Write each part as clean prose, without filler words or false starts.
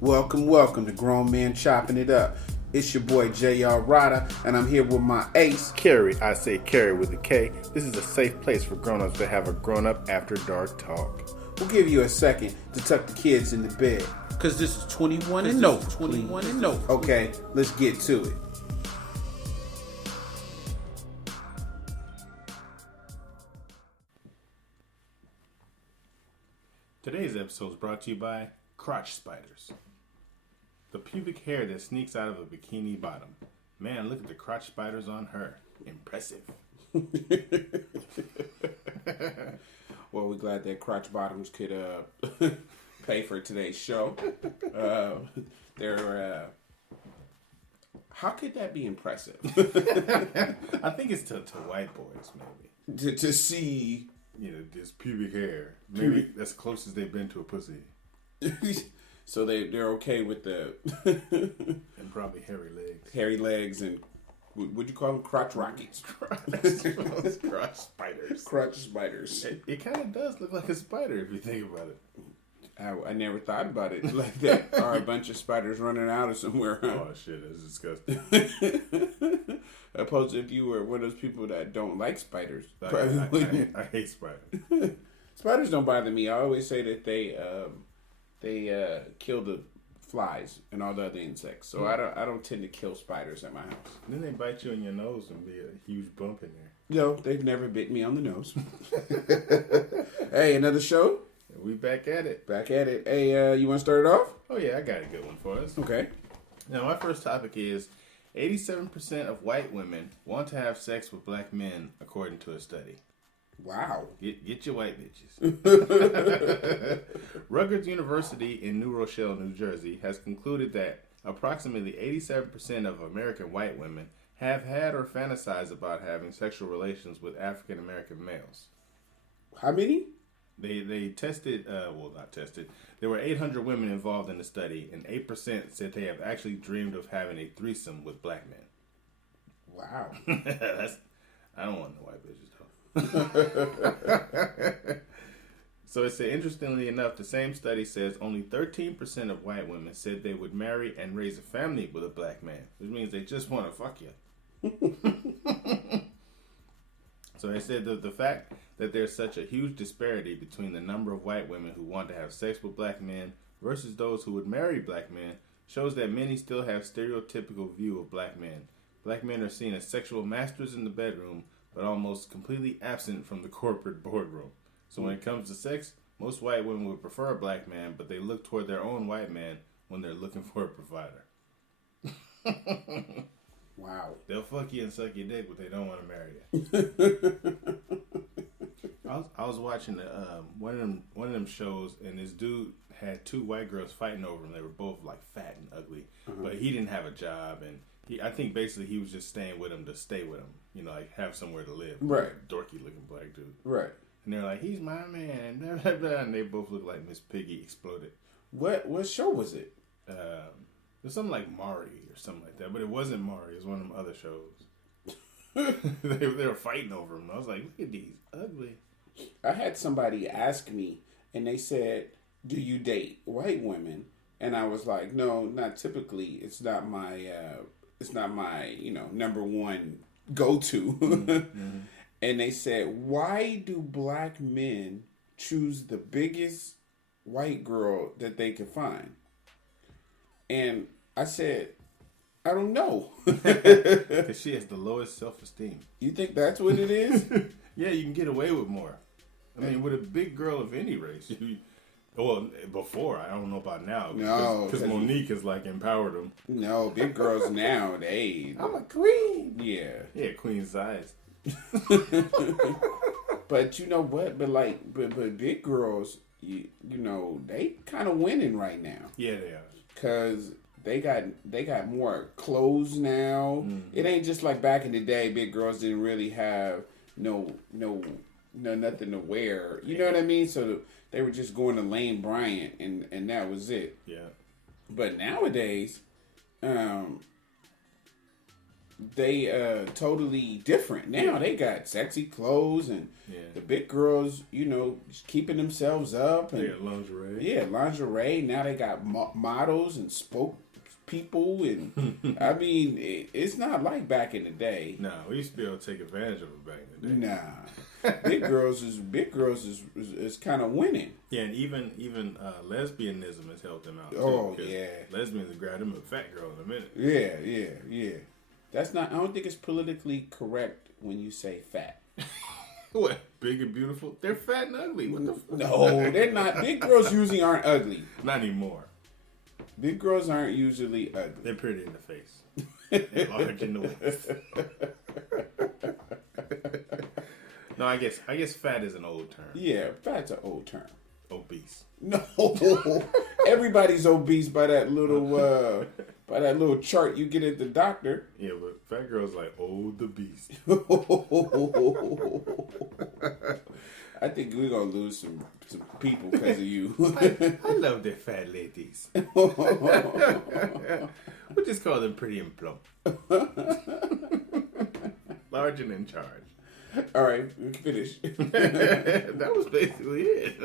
Welcome to Grown Men Chopping It Up. It's your boy J.R. Rydha, and I'm here with my ace, Kerry, I say Kerry with a K. This is a safe place for grown-ups to have a grown-up after dark talk. We'll give you a second to tuck the kids into bed, because this is 21 and no. 21 and no. Okay, let's get to it. Today's episode is brought to you by crotch spiders. The pubic hair that sneaks out of a bikini bottom. Man, look at the crotch spiders on her. Impressive. Well, we're glad that crotch bottoms could pay for today's show. How could that be impressive? I think it's to white boys, maybe. To see, this pubic hair. Maybe that's the closest they've been to a pussy. So they're okay with the and probably hairy legs and would you call them crotch rockets? Crotch spiders. Crotch spiders. It kind of does look like a spider if you think about it. I never thought about it like that. Are a bunch of spiders running out of somewhere? Huh? Oh shit, that's disgusting. Opposed if you were one of those people that don't like spiders. I hate spiders. Spiders don't bother me. I always say that they kill the flies and all the other insects. So I don't tend to kill spiders at my house. Then they bite you in your nose and be a huge bump in there. No, they've never bit me on the nose. Hey, another show? We back at it. Hey, you want to start it off? Oh yeah, I got a good one for us. Okay. Now my first topic is 87% of white women want to have sex with black men, according to a study. Wow. Get your white bitches. Rutgers University in New Rochelle, New Jersey, has concluded that approximately 87% of American white women have had or fantasized about having sexual relations with African American males. How many? They tested, not tested. There were 800 women involved in the study, and 8% said they have actually dreamed of having a threesome with black men. Wow. I don't want no white bitches though. So it said, interestingly enough, the same study says only 13% of white women said they would marry and raise a family with a black man, which means they just want to fuck you. So they said that the fact that there's such a huge disparity between the number of white women who want to have sex with black men versus those who would marry black men shows that many still have stereotypical view of black men. Black men are seen as sexual masters in the bedroom, but almost completely absent from the corporate boardroom. So when it comes to sex, most white women would prefer a black man, but they look toward their own white man when they're looking for a provider. Wow. They'll fuck you and suck your dick, but they don't want to marry you. I was watching one of them shows, and this dude had two white girls fighting over him. They were both like fat and ugly, but he didn't have a job, and I think basically he was just staying with him to stay with him, like have somewhere to live. Right. Dorky looking black dude. Right. And they're like, he's my man, and blah, blah, blah, and they both look like Miss Piggy exploded. What show was it? It was something like Maury or something like that, but it wasn't Maury. It was one of them other shows. they were fighting over him. I was like, look at these ugly. I had somebody ask me, and they said, "Do you date white women?" And I was like, "No, not typically. It's not my number one go-to." Mm-hmm. And they said, "Why do black men choose the biggest white girl that they can find?" And I said, "I don't know." Because she has the lowest self-esteem. You think that's what it is? Yeah, you can get away with more. I mean, with a big girl of any race. Before, I don't know about now. No. Because Monique has, empowered them. No, big girls now, I'm a queen. Yeah. Yeah, queen size. But you know what? But big girls, they kind of winning right now. Yeah, they are. Cause they got more clothes now. Mm-hmm. It ain't just like back in the day. Big girls didn't really have no nothing to wear. You know what I mean? So they were just going to Lane Bryant and that was. Was it. Yeah. But nowadays, totally different. Now they got sexy clothes and the big girls, keeping themselves up. And, lingerie. Yeah, lingerie. Now they got models and spoke people. And I mean, it's not like back in the day. No, we used to be able to take advantage of it back in the day. Nah. Big girls is kind of winning. Yeah, and even lesbianism has helped them out too. Oh yeah, lesbians have grabbed them a fat girl in a minute. Yeah. That's not. I don't think it's politically correct when you say fat. What? Big and beautiful? They're fat and ugly. What the fuck? No, they're not. Big girls usually aren't ugly. Not anymore. Big girls aren't usually ugly. They're pretty in the face. And large in the waist. No, I guess fat is an old term. Yeah, fat's an old term. Obese. No, everybody's obese by that little chart you get at the doctor. Yeah, but fat girls like, oh, the beast. I think we're gonna lose some people because of you. I love the fat ladies. We just call them pretty and plump. Large and in charge. All right, finish. That was basically it.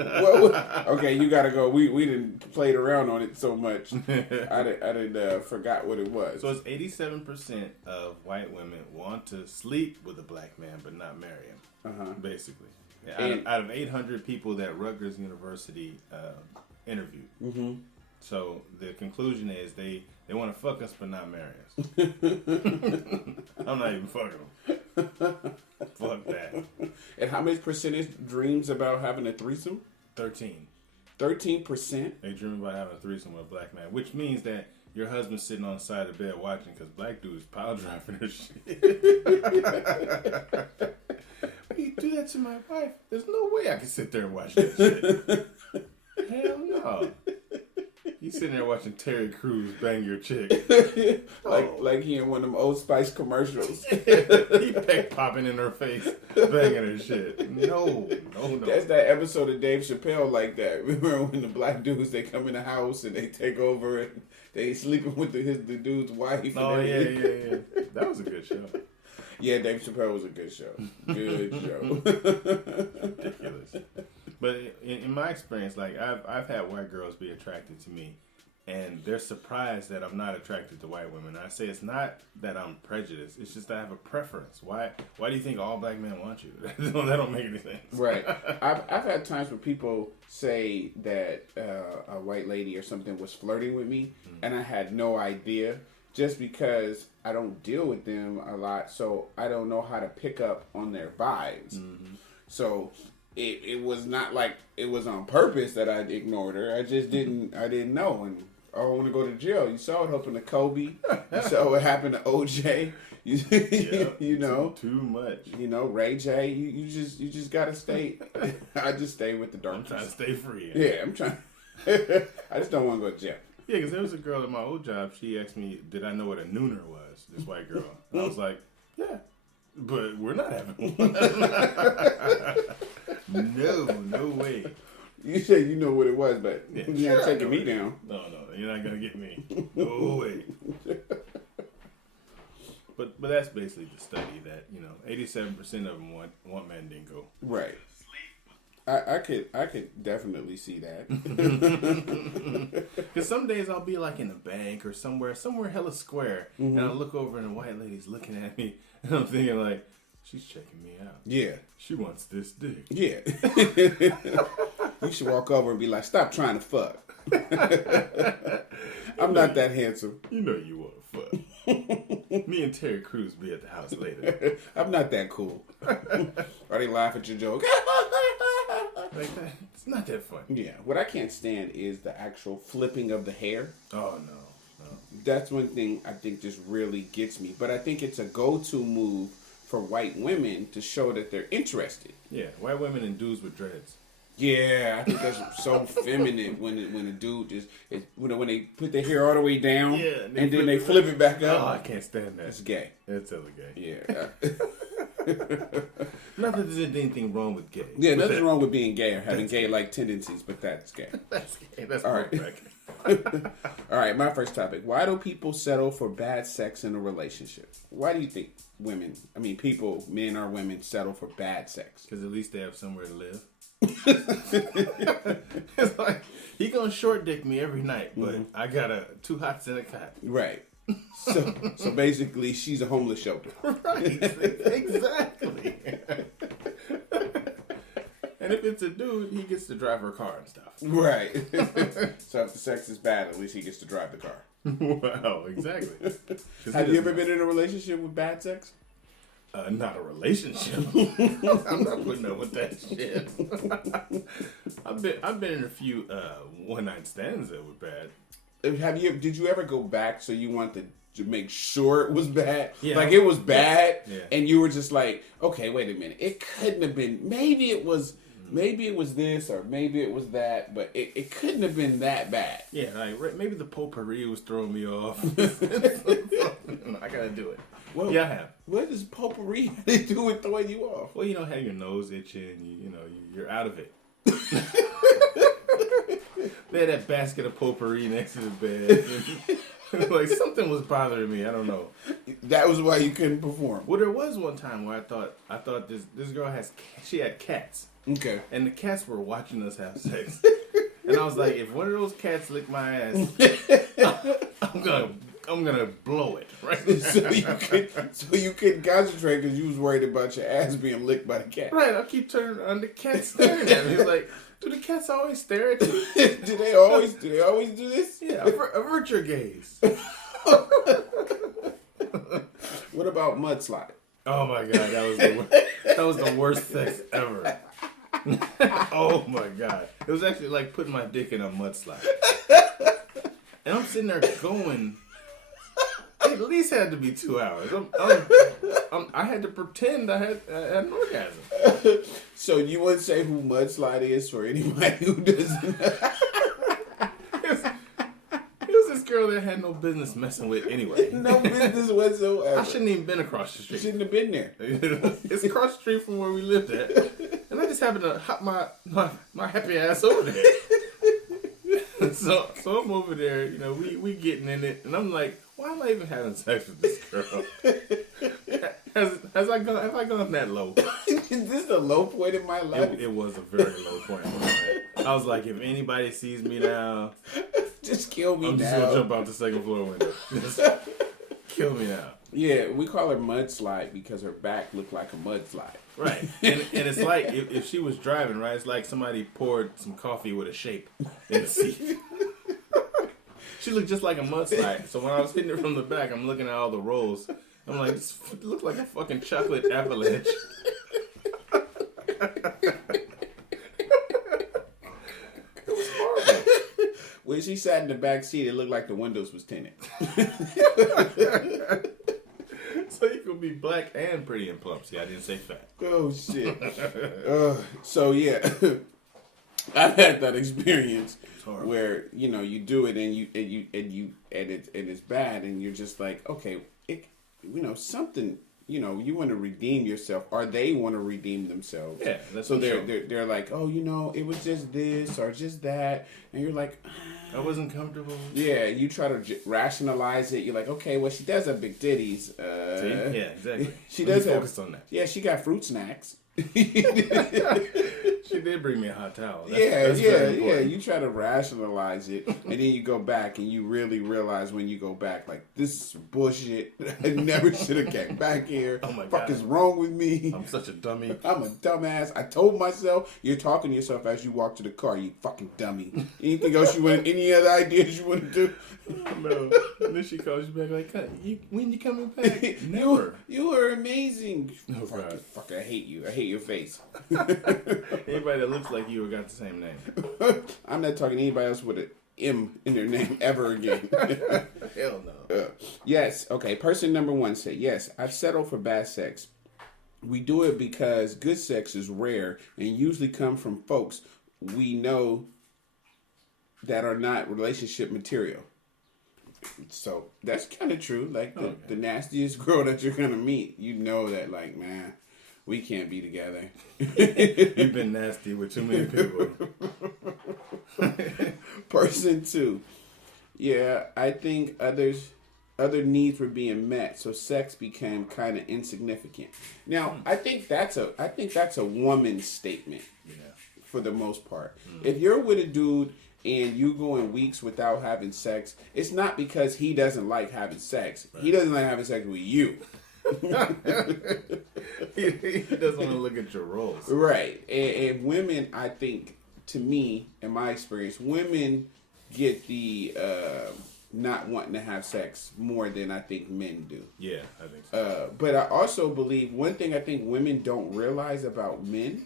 Okay, you gotta go. We didn't played around on it so much. I didn't forgot what it was. So it's 87% of white women want to sleep with a black man but not marry him. Basically, out of 800 people that Rutgers University interviewed. Mm-hmm. So the conclusion is they want to fuck us but not marry us. I'm not even fucking them. Fuck that. And how much percentage dreams about having a threesome? 13%. 13%? They dream about having a threesome with a black man, which means that your husband's sitting on the side of the bed watching because black dudes pile driving their shit. You do that to my wife? There's no way I can sit there and watch that shit. Hell no. You sitting there watching Terry Crews bang your chick. like he in one of them Old Spice commercials. He peck popping in her face, banging her shit. No. That's that episode of Dave Chappelle like that. Remember when the black dudes, they come in the house and they take over and they sleeping with the dude's wife. Oh, yeah. That was a good show. Yeah, Dave Chappelle was a good show. Good show. Ridiculous. But in my experience, like I've had white girls be attracted to me, and they're surprised that I'm not attracted to white women. I say it's not that I'm prejudiced; it's just that I have a preference. Why do you think all black men want you? That don't make any sense. Right. I've had times where people say that a white lady or something was flirting with me, and I had no idea, just because I don't deal with them a lot, so I don't know how to pick up on their vibes. Mm-hmm. So. It was not like it was on purpose that I ignored her. I just didn't know. And I want to go to jail. You saw what happened to Kobe. You saw what happened to OJ. You know. Too much. Ray J. You just gotta stay. I just stay with the dark. I'm trying to stay free. Yeah, I'm trying. I just don't want to go to jail. Yeah, because there was a girl at my old job. She asked me, did I know what a nooner was? This white girl. And I was like, yeah. But we're not having one. No way. You said you know what it was, but you're not taking me down. No, you're not gonna get me. No way. But that's basically the study that 87% of them want Mandingo. Right. I could definitely see that. Because some days I'll be like in a bank or somewhere hella square, and I'll look over and a white lady's looking at me, and I'm thinking like, she's checking me out. Yeah. She wants this dick. Yeah. You should walk over and be like, stop trying to fuck. I'm not that handsome. You know you want to fuck. Me and Terry Crews be at the house later. I'm not that cool. Or they laugh at your joke. Like that. It's not that fun. Yeah. What I can't stand is the actual flipping of the hair. Oh, no. That's one thing I think just really gets me. But I think it's a go-to move for white women to show that they're interested. Yeah, white women and dudes with dreads. Yeah, I think that's so feminine when a dude just when they put their hair all the way down, and then they flip it back up. Oh, I can't stand that. It's gay. It's totally gay. Yeah. Not that there's anything wrong with gay. Yeah, nothing's wrong with being gay or having gay-like tendencies, but that's gay. That's gay. That's all right. All right, my first topic. Why do people settle for bad sex in a relationship? Why do you think people, men or women, settle for bad sex? Because at least they have somewhere to live. It's like, he gonna short dick me every night, but I got two hots in a cot. Right. So basically, she's a homeless shelter. Right. Exactly. And if it's a dude, he gets to drive her car and stuff. Right. So if the sex is bad, at least he gets to drive the car. Wow, exactly. Have you ever been in a relationship with bad sex? Not a relationship. I'm not putting up with that shit. I've been in a few one night stands that were bad. Did you ever go back so you wanted to make sure it was bad? Yeah. Like it was bad, yeah. And you were just like, okay, wait a minute. It couldn't have been. Maybe it was this or maybe it was that, but it couldn't have been that bad. Yeah, like maybe the potpourri was throwing me off. I gotta do it. Well, yeah, I have. What does potpourri have to do with throwing you off? Well, have your nose itching. You're out of it. They had that basket of potpourri next to the bed. Like something was bothering me. I don't know. That was why you couldn't perform. Well, there was one time where I thought this girl she had cats. Okay. And the cats were watching us have sex. And I was like, if one of those cats lick my ass, I'm gonna blow it right now. so you couldn't concentrate because you was worried about your ass being licked by the cat. Right. I keep turning on the cat staring at me. He's like, do the cats always stare at you? do they always do this? Yeah. Avert your gaze. What about mudslide? Oh my god, that was the worst sex ever. Oh my god, it was actually like putting my dick in a mudslide. And I'm sitting there going. It at least had to be 2 hours. I had to pretend I had an orgasm. So you wouldn't say who mudslide is for anybody who doesn't know? It was this girl that had no business messing with anyway. No business whatsoever. I shouldn't even been across the street. Shouldn't have been there. It's across the street from where we lived at. And I just happened to hop my happy ass over there. So I'm over there, we getting in it, and I'm like, why am I even having sex with this girl? Have I gone that low? Is this the low point in my life? It was a very low point in my life. I was like, if anybody sees me now, just kill me now. I'm just gonna jump out the second floor window. Just kill me now. Yeah, we call her mudslide because her back looked like a mudslide. Right. And it's like if she was driving, right, it's like somebody poured some coffee with a shape in the seat. She looked just like a mudslide. So when I was hitting her from the back, I'm looking at all the rolls. I'm like, this looked like a fucking chocolate avalanche. It was horrible. When she sat in the back seat, it looked like the windows was tinted. So you could be black and pretty and plump. See, I didn't say fat. Oh shit. So yeah, I've had that experience where you do it and it's bad and you're just like, okay, something. You want to redeem yourself, or they want to redeem themselves. Yeah, that's so they're like, oh, it was just this or just that, and you're like, I wasn't comfortable. Yeah, you try to rationalize it. You're like, okay, well, she does have big titties. Yeah, exactly. She does have. Focus on that. Yeah, she got fruit snacks. She did bring me a hot towel. That's yeah. You try to rationalize it, and then you go back, and you really realize when you go back, like, this is bullshit. I never should have came back here. Oh my God. God. Is wrong with me? I'm such a dummy. I'm a dumbass. I told myself. You're talking to yourself as you walk to the car. You fucking dummy. Anything else you want? Any other ideas you want to do? No. And then she calls you back like, when you coming back? Never. You are amazing. Oh, God. Fuck, I hate you. I hate your face. Anybody that looks like you or got the same name. I'm not talking to anybody else with an M in their name ever again. Hell no. Yes. Okay. Person number 1 said, yes, I've settled for bad sex. We do it because good sex is rare and usually come from folks we know that are not relationship material. So that's kind of true. Like the nastiest girl that you're going to meet, that like, man, we can't be together. You've been nasty with too many people. Person 2. Yeah, I think other needs were being met, so sex became kind of insignificant. Now, I think that's a woman's statement. Yeah. For the most part. If you're with a dude and you going weeks without having sex, it's not because he doesn't like having sex. Right. He doesn't like having sex with you. He doesn't want to look at your roles. Right. And women, I think, to me, in my experience, women get the not wanting to have sex more than I think men do. Yeah, I think so. But I also believe one thing I think women don't realize about men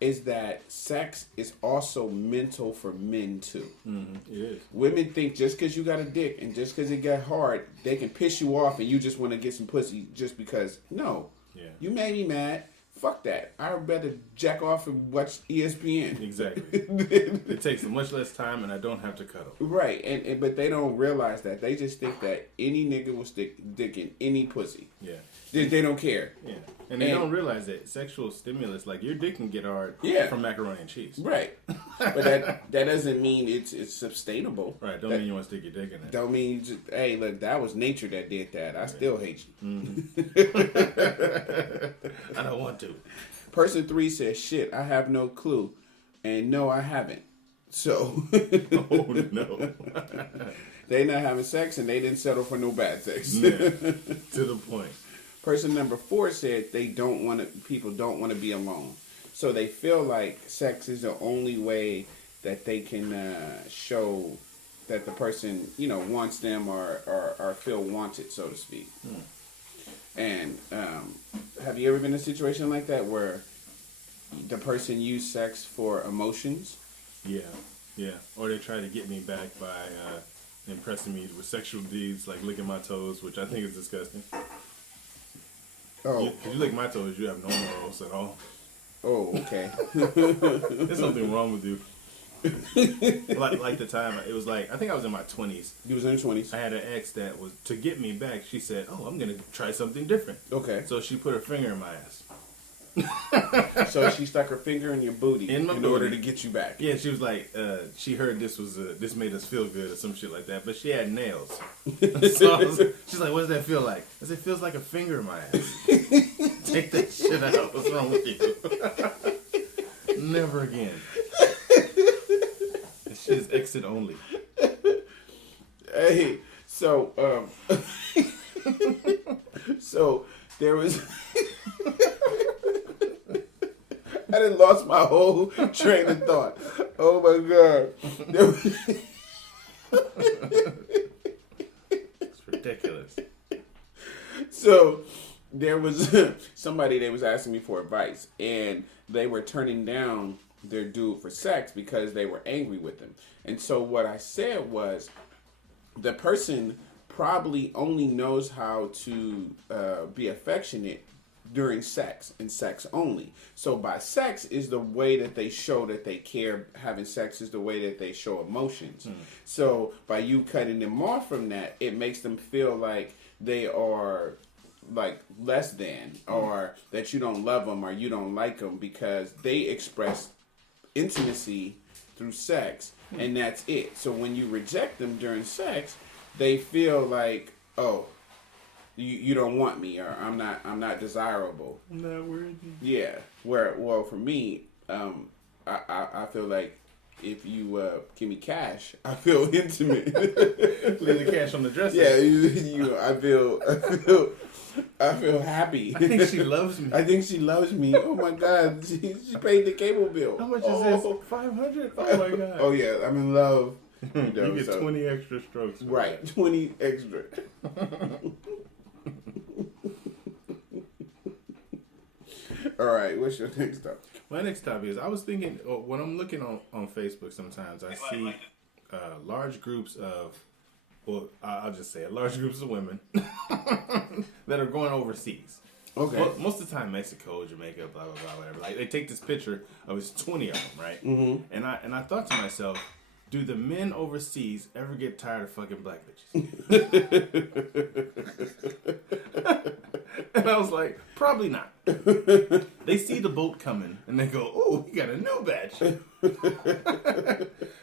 is that sex is also mental for men too. Mm-hmm. It is. Women think just because you got a dick and just because it got hard, they can piss you off and you just want to get some pussy just because. No. Yeah. You made me mad. Fuck that. I'd rather jack off and watch ESPN. Exactly. It takes much less time and I don't have to cuddle. Right. And but they don't realize that. They just think that any nigga will stick dick in any pussy. Yeah. They don't care. Yeah. And they don't realize that sexual stimulus, like your dick can get hard from macaroni and cheese. Right. But that doesn't mean it's sustainable. Right. Don't mean you want to stick your dick in it. Don't mean you just, hey, look, that was nature that did that. I still hate you. Mm-hmm. I don't want to. Person 3 says, shit, I have no clue. And no, I haven't. So. Oh, no. They not having sex and they didn't settle for no bad sex. Yeah. To the point. Person number 4 said people don't want to be alone. So they feel like sex is the only way that they can show that the person, wants them or feel wanted, so to speak. And have you ever been in a situation like that where the person used sex for emotions? Yeah. Or they try to get me back by impressing me with sexual deeds, like licking my toes, which I think is disgusting. Oh. If you lick my toes, you have no morals at all. Oh, okay. There's something wrong with you. like the time, it was like, I think I was in my 20s. You was in your 20s. I had an ex that was, to get me back, she said, oh, I'm going to try something different. Okay. So she put her finger in my ass. So she stuck her finger in your booty in order to get you back. Yeah, she was like, she heard this made us feel good or some shit like that, but she had nails. So she's like, what does that feel like? I said, it feels like a finger in my ass. Take that shit out. What's wrong with you? Never again. This shit is exit only. Hey, so so there was I done lost my whole train of thought. Oh my god. It's ridiculous. So there was somebody that was asking me for advice, and they were turning down their dude for sex because they were angry with him. And so what I said was, the person probably only knows how to be affectionate during sex and sex only. So by sex is the way that they show that they care. Having sex is the way that they show emotions. So by you cutting them off from that, it makes them feel like they are like less than, or that you don't love them or you don't like them, because they express intimacy through sex and that's it. So when you reject them during sex, they feel like, oh, you don't want me, or I'm not desirable. I'm not worthy. Yeah. Well, for me, I feel like if you give me cash, I feel intimate. Leave the cash on the dresser. Yeah, I feel happy. I think she loves me. I think she loves me. Oh my god, she paid the cable bill. How much is this? $500. Oh my god. Oh yeah, I'm in love. You get 20 extra strokes. Right, 20 extra. All right, what's your next topic? My next topic is, I was thinking, when I'm looking on Facebook sometimes, I see large groups of, well, I'll just say it, large groups of women that are going overseas. Okay. Well, most of the time, Mexico, Jamaica, blah, blah, blah, whatever. Like, they take this picture of, it's 20 of them, right? Mm-hmm. And I thought to myself, do the men overseas ever get tired of fucking black bitches? And I was like, probably not. They see the boat coming and they go, oh, we got a new batch.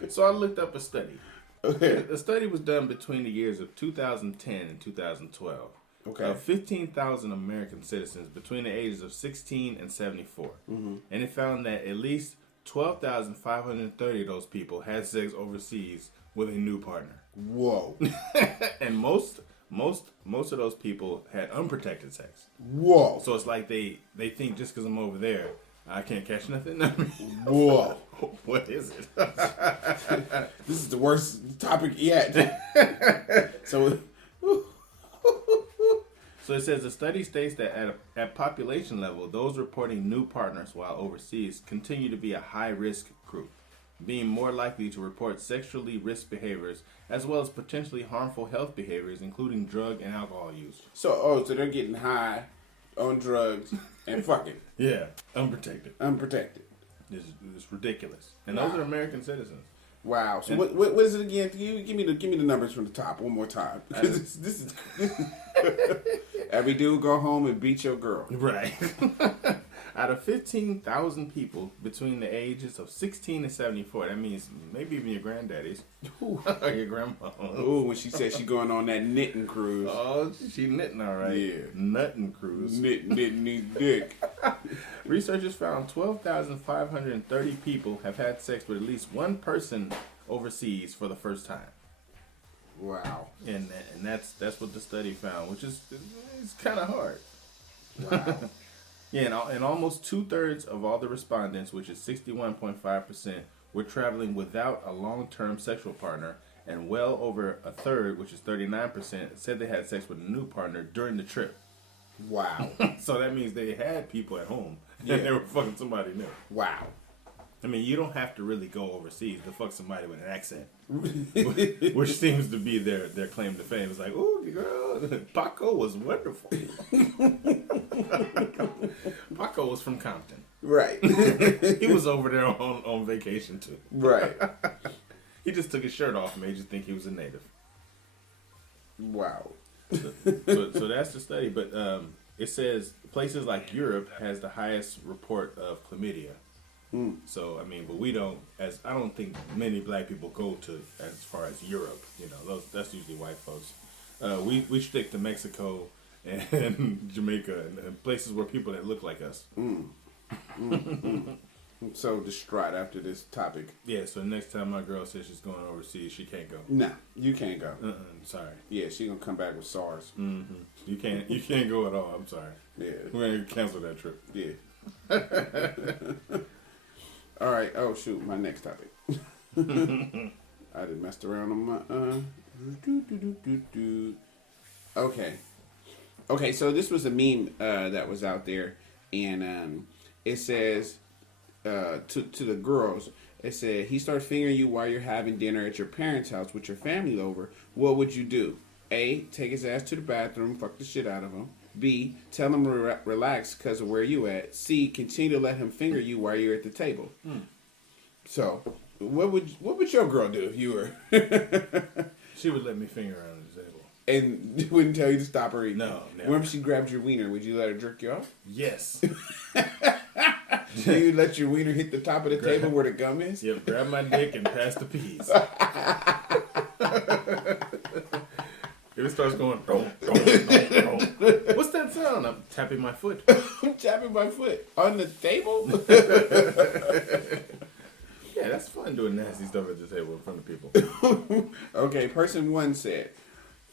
So I looked up a study. Okay. The study was done between the years of 2010 and 2012. Okay. Of 15,000 American citizens between the ages of 16 and 74. Mm-hmm. And it found that at least 12,530 of those people had sex overseas with a new partner. Whoa. And most of those people had unprotected sex. Whoa. So it's like they think just because I'm over there, I can't catch nothing. Whoa. What is it? This is the worst topic yet. So it says the study states that at population level, those reporting new partners while overseas continue to be a high-risk group, being more likely to report sexually risk behaviors as well as potentially harmful health behaviors, including drug and alcohol use. So they're getting high on drugs and fucking. Yeah, unprotected. It's ridiculous. And those are American citizens. Wow. So what is it again? Give me the numbers from the top one more time. Because this is every dude go home and beat your girl. Right. Out of 15,000 people between the ages of 16 and 74, that means maybe even your granddaddies. Or your grandma. Ooh, when she said she going on that knitting cruise. Oh, she knitting all right. Yeah. Nutting cruise. Knitting his dick. Researchers found 12,530 people have had sex with at least one person overseas for the first time. Wow. And that's what the study found, which is it's kind of hard. Wow. Yeah, and almost 2/3 of all the respondents, which is 61.5%, were traveling without a long-term sexual partner, and well over a third, which is 39%, said they had sex with a new partner during the trip. Wow. So that means they had people at home, and they were fucking somebody new. Wow. I mean, you don't have to really go overseas to fuck somebody with an accent, which seems to be their claim to fame. It's like, oh, girl, Paco was wonderful. Paco was from Compton. Right. He was over there on vacation, too. Right. He just took his shirt off and made you think he was a native. Wow. So that's the study. But it says places like Europe has the highest report of chlamydia. Mm. So, I mean, but I don't think many black people go to as far as Europe. You know, that's usually white folks. We stick to Mexico and Jamaica and places where people that look like us. Mm. I'm so distraught after this topic. Yeah, so next time my girl says she's going overseas, she can't go. Nah, you can't go. Sorry. Yeah, she gonna come back with SARS. Mm-hmm. You can't go at all. I'm sorry. Yeah. We're gonna cancel that trip. Yeah. All right. Oh shoot, my next topic. I done messed around on my Okay, so this was a meme that was out there, and it says to the girls, it said, he started fingering you while you're having dinner at your parents' house with your family over. What would you do? A, take his ass to the bathroom, fuck the shit out of him. B, tell him to relax because of where you at. C, continue to let him finger you while you're at the table. So, what would your girl do if you were? She would let me finger her on the table. And wouldn't tell you to stop her eating? No, never. When she grabbed your wiener, would you let her jerk you off? Yes. Do you let your wiener hit the top of the table where the gum is? Yep, grab my dick and pass the peas. If it starts going, don't. What's that sound? I'm tapping my foot. I'm tapping my foot on the table? Yeah, that's fun doing nasty stuff at the table in front of people. Okay, person one said,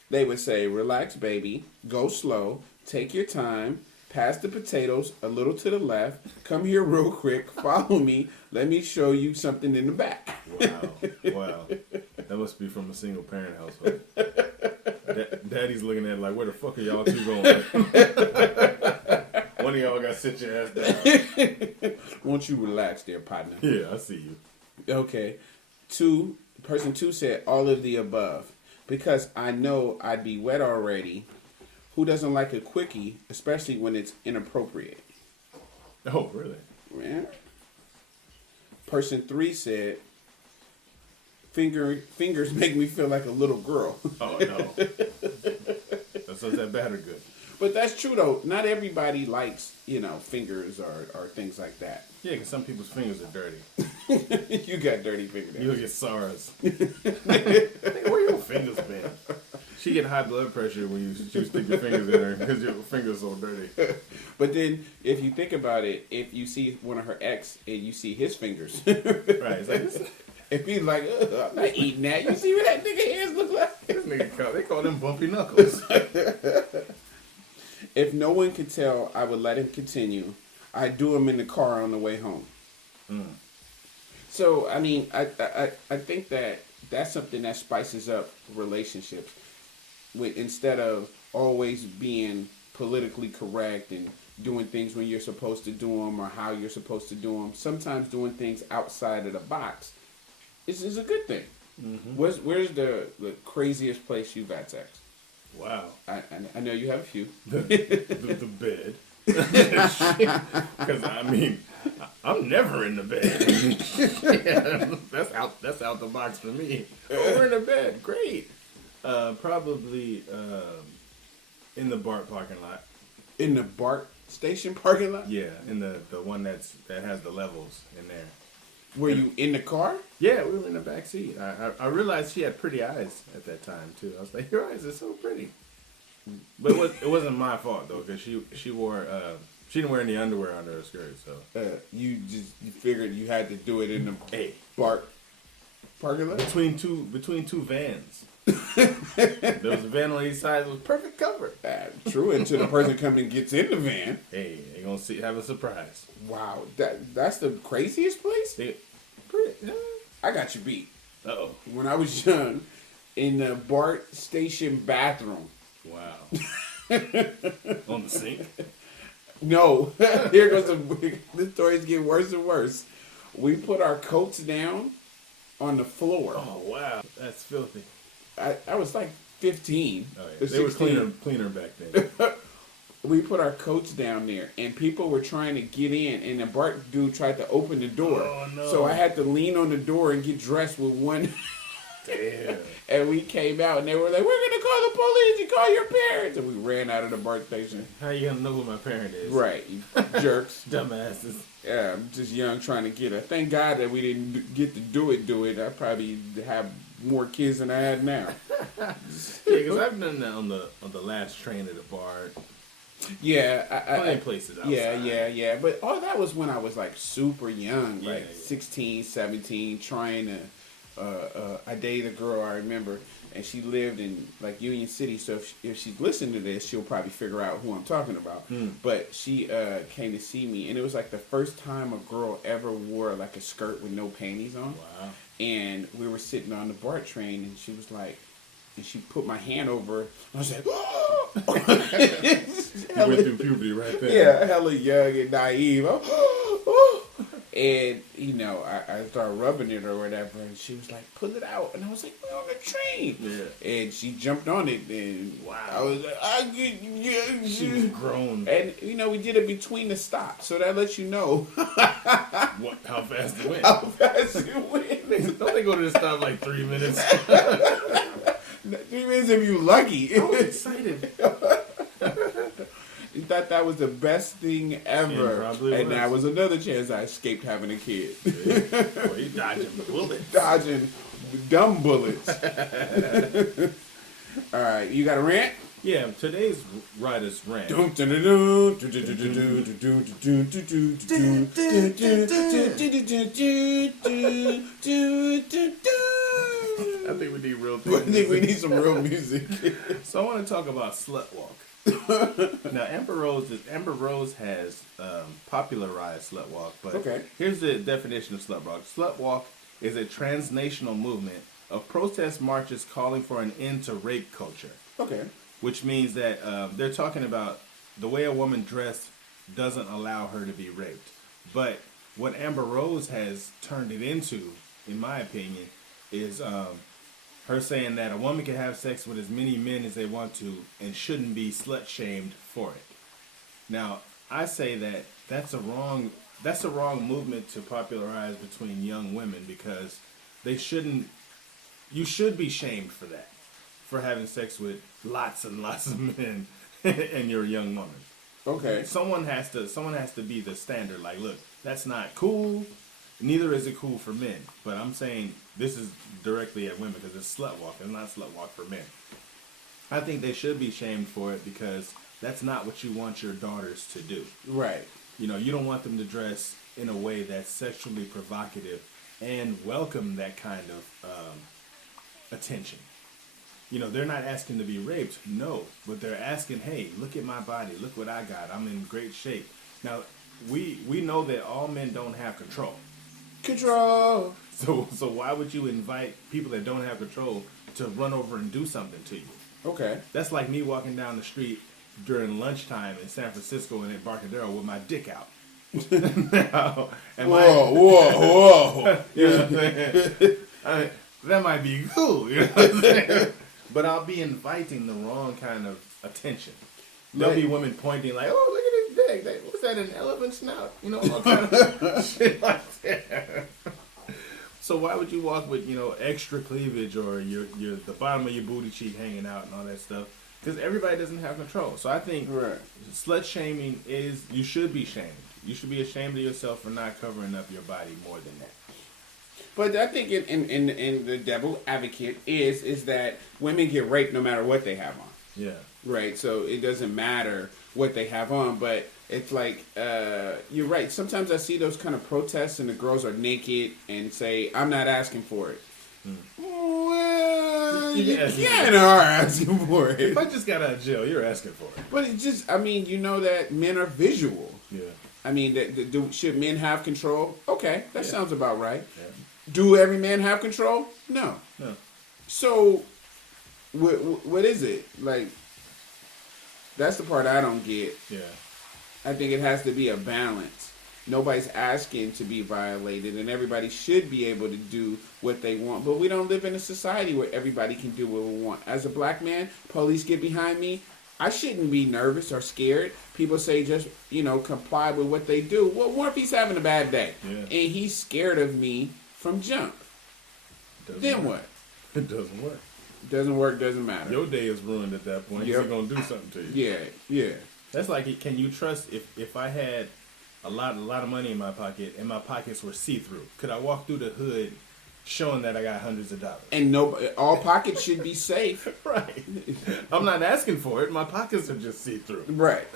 they would say, relax, baby, go slow, take your time, pass the potatoes a little to the left, come here real quick, follow me, let me show you something in the back. Wow. That must be from a single parent household. Daddy's looking at it like, where the fuck are y'all two going? One of y'all got to sit your ass down. Won't you relax there, partner? Yeah, I see you. Okay. Person two said all of the above. Because I know I'd be wet already. Who doesn't like a quickie, especially when it's inappropriate? Oh, really? Yeah. Person three said, fingers make me feel like a little girl. Oh, no. So is that bad or good? But that's true though. Not everybody likes, fingers or things like that. Yeah, because some people's fingers are dirty. You got dirty fingernails. You'll get SARS. Where your fingers been? She get high blood pressure when you stick your fingers in her because your fingers so dirty. But then, if you think about it, if you see one of her ex and you see his fingers, right? It's like this. If he's like, I'm not eating that. You see what that nigga hands look like? This nigga they call them bumpy knuckles. If no one could tell, I would let him continue. I'd do him in the car on the way home. So, I mean, I think that's something that spices up relationships. Instead of always being politically correct and doing things when you're supposed to do them or how you're supposed to do them, sometimes doing things outside of the box is a good thing. Mm-hmm. Where's the craziest place you've had sex? Wow. I know you have a few. The bed. Because, I mean, I'm never in the bed. Yeah, that's out the box for me. Oh, we're in the bed. Great. Probably in the BART parking lot. In the BART station parking lot? Yeah, in the one that has the levels in there. Were you in the car? Yeah, we were in the back seat. I realized she had pretty eyes at that time too. I was like, your eyes are so pretty. But it wasn't my fault though, because she wore she didn't wear any underwear under her skirt. So you figured you had to do it in the BART parking lot between two vans. There was a van on each side. It was perfect cover. True, until the person comes and gets in the van. Hey, they're gonna have a surprise. Wow, that's the craziest place. I got you beat. Uh-oh. When I was young, in the BART station bathroom. Wow. On the sink? No. Here goes the stories get worse and worse. We put our coats down on the floor. Oh wow, that's filthy. I was like 15. Oh, yeah. They were cleaner back then. We put our coats down there, and people were trying to get in, and the BART dude tried to open the door. Oh, no. So I had to lean on the door and get dressed with one. Damn. And we came out, and they were like, we're going to call the police and call your parents. And we ran out of the BART station. How you going to know who my parent is? Right. You jerks. Dumbasses. Yeah, I'm just young trying to get it. Thank God that we didn't get to do it. I probably have more kids than I had now. Yeah, because I've done that on the last train at the BART. Yeah, plenty places outside. Yeah. But all that was when I was like super young, yeah, 16, 17, trying to. I dated a girl I remember, and she lived in like Union City. So if she's listening to this, she'll probably figure out who I'm talking about. But she came to see me, and it was like the first time a girl ever wore like a skirt with no panties on. Wow. And we were sitting on the BART train, and she was like, and she put my hand over her. I was like, oh! You went through puberty right there. Yeah, hella young and naive. And, I started rubbing it or whatever, and she was like, pull it out. And I was like, we're on the train. Yeah. And she jumped on it, and wow. I was like, she was grown. And, we did it between the stops, so that lets you know. How fast it went. How fast it went. Don't they go to the stop like 3 minutes? 3 minutes if you lucky. I was excited. You thought that was the best thing ever. And that was another chance I escaped having a kid. Well, you dodging bullets. Dodging dumb bullets. All right, you got a rant? Yeah, today's Rydha's rant. I think we need real things. I think we need some real music. So I want to talk about slut walk. Now, Amber Rose has popularized slut walk, but here's the definition of slut walk. Slut walk is a transnational movement of protest marches calling for an end to rape culture. Okay. Which means that they're talking about the way a woman dressed doesn't allow her to be raped. But what Amber Rose has turned it into, in my opinion, is her saying that a woman can have sex with as many men as they want to and shouldn't be slut-shamed for it. Now, I say that that's a wrong movement to popularize between young women, because you should be shamed for that, for having sex with lots and lots of men and you're a young woman. Okay. Someone has to be the standard. Like, look, that's not cool. Neither is it cool for men. But I'm saying this is directly at women because it's slut walk. It's not slut walk for men. I think they should be shamed for it because that's not what you want your daughters to do. Right. You know, you don't want them to dress in a way that's sexually provocative and welcome that kind of attention. You know, they're not asking to be raped, no, but they're asking, hey, look at my body, look what I got, I'm in great shape. Now, we know that all men don't have control. Control. So why would you invite people that don't have control to run over and do something to you? Okay. That's like me walking down the street during lunchtime in San Francisco and Embarcadero with my dick out. Now, whoa. You know what I'm saying? I mean, that might be cool, you know what I'm saying? But I'll be inviting the wrong kind of attention. There'll be women pointing like, oh, look at his dick. What's that, an elephant snout? You know, all kind of shit like that. So why would you walk with, you know, extra cleavage or your the bottom of your booty cheek hanging out and all that stuff? Because everybody doesn't have control. So I think slut shaming you should be shamed. You should be ashamed of yourself for not covering up your body more than that. But I think in the devil advocate is that women get raped no matter what they have on. Yeah. Right. So it doesn't matter what they have on, but it's like you're right. Sometimes I see those kind of protests and the girls are naked and say, "I'm not asking for it." Well, you kind of are asking for it. If I just got out of jail, you're asking for it. But it's just, I mean, you know that men are visual. Yeah. I mean, should men have control? Okay, that sounds about right. Yeah. Do every man have control? No. So, what is it? Like, that's the part I don't get. Yeah. I think it has to be a balance. Nobody's asking to be violated, and everybody should be able to do what they want. But we don't live in a society where everybody can do what we want. As a black man, police get behind me, I shouldn't be nervous or scared. People say just, you know, comply with what they do. Well, what if he's having a bad day? Yeah. And he's scared of me from jump? Then what? It doesn't work. Doesn't work, doesn't matter. Your day is ruined at that point. Yep. He's going to do something to you. Yeah. That's like, can you trust if I had a lot of money in my pocket and my pockets were see-through, could I walk through the hood showing that I got hundreds of dollars? And all pockets should be safe. Right. I'm not asking for it. My pockets are just see-through. Right.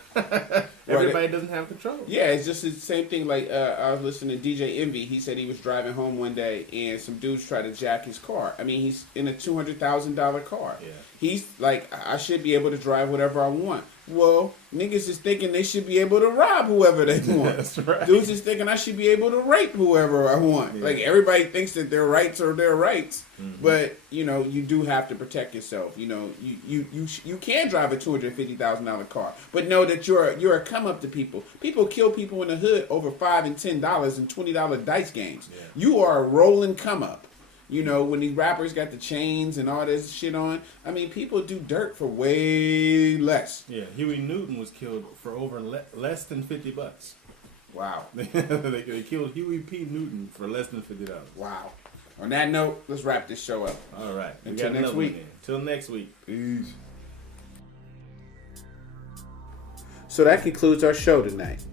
Everybody doesn't have control. Yeah, it's just the same thing. Like I was listening to DJ Envy. He said he was driving home one day and some dudes tried to jack his car. I mean, he's in a $200,000 car. Yeah. He's like, I should be able to drive whatever I want. Well, niggas is thinking they should be able to rob whoever they want. That's right. Dudes is thinking I should be able to rape whoever I want. Yeah. Like, everybody thinks that their rights are their rights. Mm-hmm. But, you know, you do have to protect yourself. You know, you can drive a $250,000 car, but know that you're a come up to people. People kill people in the hood over $5 and $10 and $20 dice games. Yeah. You are a rolling come up. You know, when these rappers got the chains and all this shit on, I mean, people do dirt for way less. Yeah, Huey Newton was killed for over less than $50. Wow. They killed Huey P. Newton for less than $50. Wow. On that note, let's wrap this show up. All right. Until next week. Until next week. Peace. So that concludes our show tonight.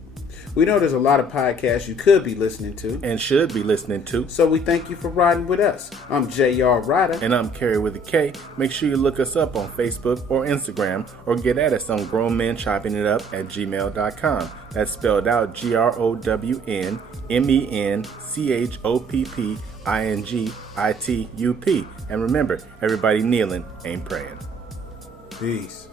We know there's a lot of podcasts you could be listening to. And should be listening to. So we thank you for riding with us. I'm J.R. Rydha. And I'm Kerry Witta K. Make sure you look us up on Facebook or Instagram or get at us on grownmenchoppingitup@gmail.com. That's spelled out GROWNMENCHOPPINGITUP. And remember, everybody kneeling ain't praying. Peace.